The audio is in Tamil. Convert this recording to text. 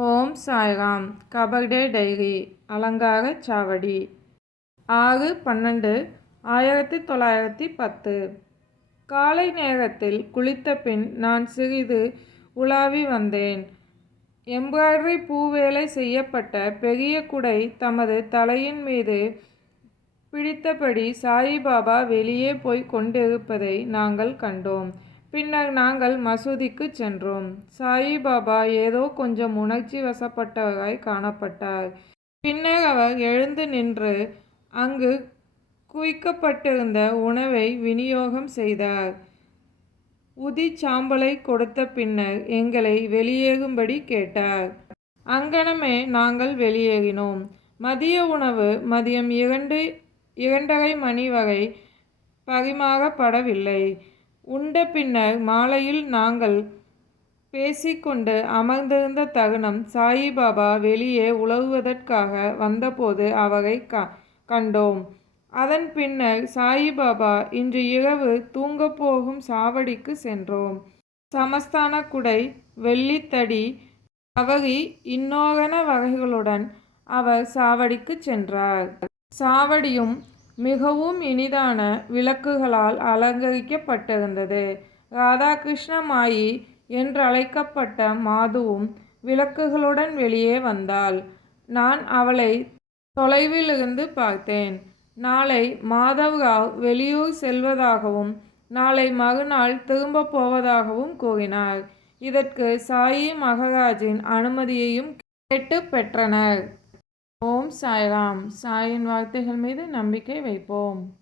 ஓம் சாய்ராம். கபர்டே டைரி. அலங்கார சாவடி. 6/12/1910. காலை நேரத்தில் குளித்த பின் நான் சிறிது உலாவி வந்தேன். எம்ப்ராய்டரி பூவேலை செய்யப்பட்ட பெரிய குடை தமது தலையின் மீது பிடித்தபடி சாயிபாபா வெளியே போய்க் கொண்டிருப்பதை நாங்கள் கண்டோம். பின்னர் நாங்கள் மசூதிக்கு சென்றோம். சாயிபாபா ஏதோ கொஞ்சம் உணர்ச்சி வசப்பட்டவராய் காணப்பட்டார். பின்னர் அவர் எழுந்து நின்று அங்கு குவிக்கப்பட்டிருந்த உணவை விநியோகம் செய்தார். உதி சாம்பலை கொடுத்த பின்னர் எங்களை வெளியேறும்படி கேட்டார். அங்கனமே நாங்கள் வெளியேறினோம். மதிய உணவு மதியம் 2:30 மணி வரை பரிமாறப்படவில்லை. உண்ட பின்னர் மாலையில் நாங்கள் பேசிக்கொண்டு அமர்ந்திருந்த தருணம் சாயிபாபா வெளியே உலவுவதற்காக வந்தபோது அவரை கண்டோம். அதன் பின்னர் சாயிபாபா இன்று இரவு தூங்கப்போகும் சாவடிக்கு சென்றோம். சமஸ்தான குடை, வெள்ளித்தடி, கவரி இன்னோரன வகைகளுடன் அவர் சாவடிக்கு சென்றார். சாவடியும் மிகவும் இனிதான விளக்குகளால் அலங்கரிக்கப்பட்டிருந்தது. ராதாகிருஷ்ண மாயி என்றழைக்கப்பட்ட மாதுவும் விளக்குகளுடன் வெளியே வந்தாள். நான் அவளை தொலைவிலிருந்து பார்த்தேன். நாளை மாதவ்ராவ் வெளியூர் செல்வதாகவும் நாளை மறுநாள் திரும்பப் போவதாகவும் கூறினார். இதற்கு சாயி மகராஜின் அனுமதியையும் கேட்டுப் பெற்றனர். ஓம் சாய்ராம். சாயின் வார்த்தைகள் மீது நம்பிக்கை வைப்போம்.